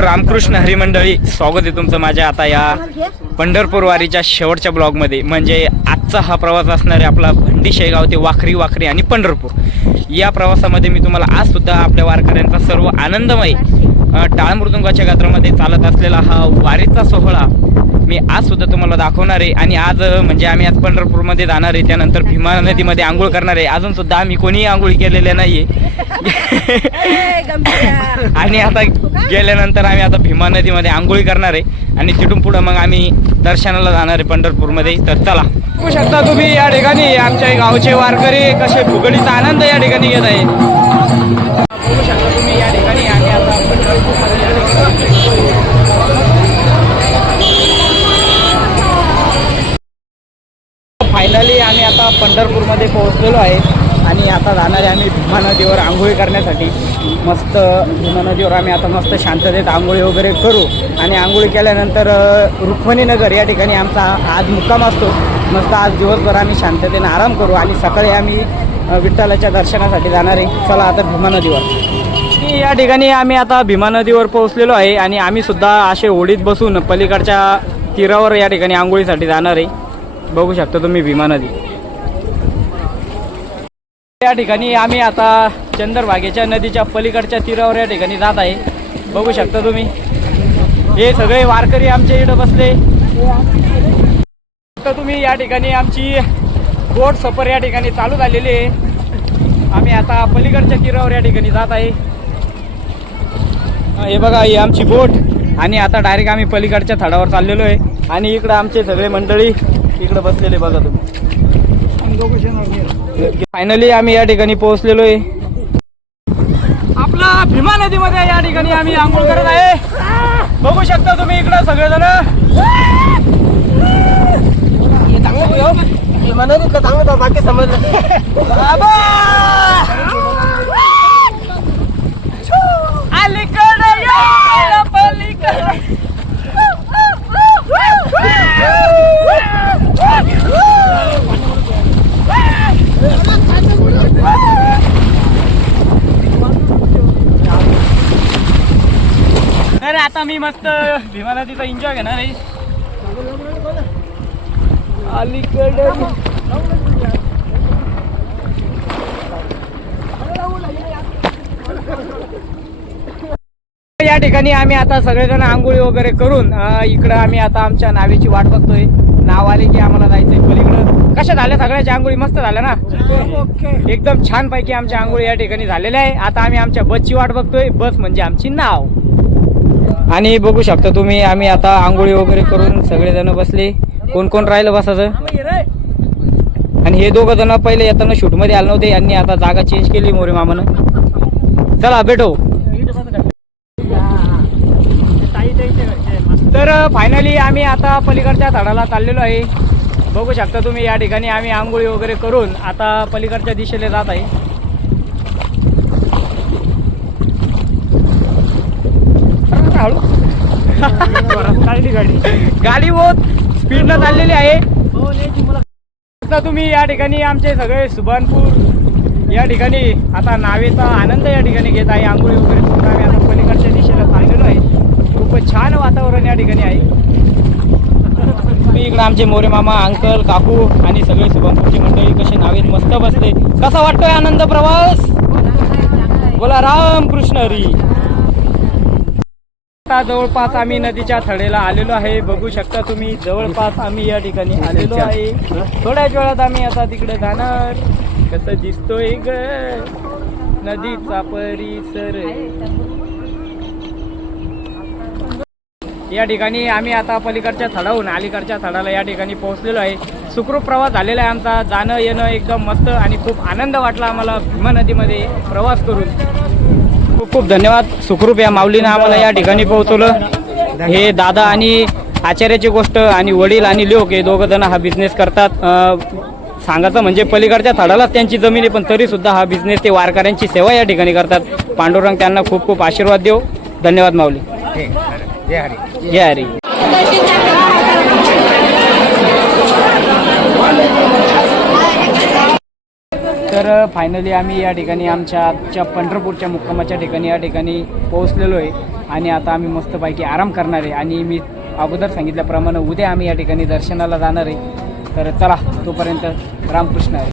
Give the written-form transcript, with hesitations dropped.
रामकृष्ण हरी मंडळी, स्वागत आहे तुमचं माझ्या आता या पंढरपूर वारीच्या शेवटच्या ब्लॉगमध्ये. म्हणजे आजचा हा प्रवास असणार आहे आपला भंडी शेगाव ते वाखरी आणि पंढरपूर. या प्रवासामध्ये मी तुम्हाला आज सुद्धा आपल्या वारकऱ्यांचा सर्व आनंदमय टाळ मृदुंगाच्या गात्रामध्ये चालत असलेला हा वारीचा सोहळा मी आज सुद्धा तुम्हाला दाखवणार आहे. आणि आज म्हणजे आम्ही आज पंढरपूरमध्ये जाणार आहे, त्यानंतर भीमा नदीमध्ये आंघोळ करणार आहे. अजून सुद्धा आम्ही कोणीही आंघोळ केलेल्या नाहीये. आणि आता गेल्यानंतर आम्ही आता भीमा नदीमध्ये आंघोळी करणार आहे आणि तिथून पुढं मग आम्ही दर्शनाला जाणार आहे पंढरपूरमध्ये. तर चला, बघू शकता तुम्ही या ठिकाणी आमच्या गावचे वारकरी कसे फुगडीचा आनंद या ठिकाणी घेत आहे. बघू शकता तुम्ही या ठिकाणी. आणि आता पंढरपूरमध्ये या ठिकाणी फायनली आम्ही आता पंढरपूरमध्ये पोहोचलेलो आहे आणि आता जाणार आहे आम्ही भीमा नदीवर आंघोळी करण्यासाठी. मस्त भीमा नदीवर आम्ही आता मस्त शांततेत आंघोळी वगैरे करू. आणि आंघोळी केल्यानंतर रुक्मिणीनगर या ठिकाणी आमचा आज मुक्काम असतो. मस्त आज दिवसभर आम्ही शांततेने आराम करू आणि सकाळी आम्ही विठ्ठलाच्या दर्शनासाठी जाणार आहे. चला आता भीमा नदीवर. या ठिकाणी आम्ही आता भीमा नदीवर पोहोचलेलो आहे आणि आम्ही सुद्धा असे होडीत बसून पलीकडच्या तीरावर या ठिकाणी आंघोळीसाठी जाणार आहे. बघू शकता तुम्ही भीमा नदी. या ठिकाणी आम्ही आता चंदरभागेच्या नदीच्या पलीकडच्या तीरावर या ठिकाणी जात आहे. बघू शकता तुम्ही हे सगळे वारकरी आमच्या इकडे बसले. तर तुम्ही या ठिकाणी आमची बोट सफर या ठिकाणी चालू झालेली आहे. आम्ही आता पलीकडच्या तीरावर या ठिकाणी जात आहे. हे बघा, ही आमची बोट. आणि आता डायरेक्ट आम्ही पलीकडच्या थडावर चाललेलो आहे. आणि इकडं आमचे सगळे मंडळी इकडे बसलेले बघा तुम्ही. फायनली आम्ही या ठिकाणी पोहोचलेलो आहे. आपला भीमा नदीमध्ये या ठिकाणी आम्ही आंघोळ करत आहे. बघू शकता तुम्ही इकडं सगळेजण. भीमा नदीतलं चांगलं बाकी समजलं. अलीकडे या पलीकडे. अरे आता मी मस्त भीमा नदीचा एन्जॉय घेणार आहे. अलीकडे या ठिकाणी आम्ही आता सगळेजण आंघोळी वगैरे करून इकडं आम्ही आता आमच्या नावेची वाट बघतोय. नाव आले की आम्हाला जायचंय पलीकडं. कशा झाल्या सगळ्याच्या आंघोळी? मस्त झाल्या ना, एकदम छान पैकी आमच्या आंघोळी या ठिकाणी झालेल्या आहे. आता आम्ही आमच्या बसची वाट बघतोय. बस म्हणजे आमची नाव. आणि बघू शकता तुम्ही आम्ही आता आंघोळी वगैरे करून सगळेजण बसले. कोण कोण राहिलं बसायचं. आणि हे दोघं जण पहिले येताना शूटमध्ये आले नव्हते, यांनी आता जागा चेंज केली मोरे मामानं. चला भेटो. तर फायनली आम्ही आता पलीकडच्या झाडाला चाललेलो आहे. बघू शकता तुम्ही या ठिकाणी आम्ही आंघोळी वगैरे करून आता पलीकडच्या दिशेला जात आहे. गाडी बहुत स्पीडनं चाललेली आहे. तुम्ही या ठिकाणी आमचे सगळे सुभानपूर या ठिकाणी आता नावेचा आनंद या ठिकाणी घेत आहे. आंघोळी वगैरे करून आम्ही आता पलीकडच्या दिशेला चाललेलो आहे. खूपच छान वातावरण या ठिकाणी आहे. तुम्ही इकडे आमचे मोरे मामा, अंकल, काकू आणि सगळे सुभानपूरची मंडळी कसे नावेत मस्त बसले. कसा वाटतोय आनंद प्रवास? बोला रामकृष्ण हरी. आता जवळपास आम्ही नदीच्या थडेला आलेलो आहे. बघू शकता तुम्ही जवळपास आम्ही या ठिकाणी आलेलो आहे. थोड्याच वेळात आम्ही आता तिकडे जाणार. कसं दिसतोय ग नदीचा परिसर. या ठिकाणी आम्ही आता पलीकडच्या थडाहून अलीकडच्या थडाला या ठिकाणी पोहोचलेलो आहे. सुखरूप प्रवास झालेला आहे आमचा. जाणं येणं एकदम मस्त आणि खूप आनंद वाटला आम्हाला भीमा नदीमध्ये प्रवास करून. खूप खूप धन्यवाद. सुखरूप या माऊलीनं आम्हाला या ठिकाणी पोहोचवलं. हे दादा आणि आचार्याची गोष्ट आणि वडील आणि लोक हे दोघं जण हा बिझनेस करतात. सांगायचं म्हणजे पलीकडच्या थडालाच त्यांची जमीन आहे, पण तरी सुद्धा हा बिझनेस ते वारकऱ्यांची सेवा या ठिकाणी करतात. पांडुरंग त्यांना खूप खूप आशीर्वाद देव. धन्यवाद माऊली. जय हरी. जय हरी. तर फायनली आम्ही या ठिकाणी आमच्या पंढरपूरच्या मुक्कामाच्या ठिकाणी या ठिकाणी पोहोचलेलो आहे. आणि आता आम्ही मस्तपैकी आराम करणार आहे. आणि मी अगोदर सांगितल्याप्रमाणे उद्या आम्ही या ठिकाणी दर्शनाला जाणार आहे. तर चला, तोपर्यंत रामकृष्ण आहे.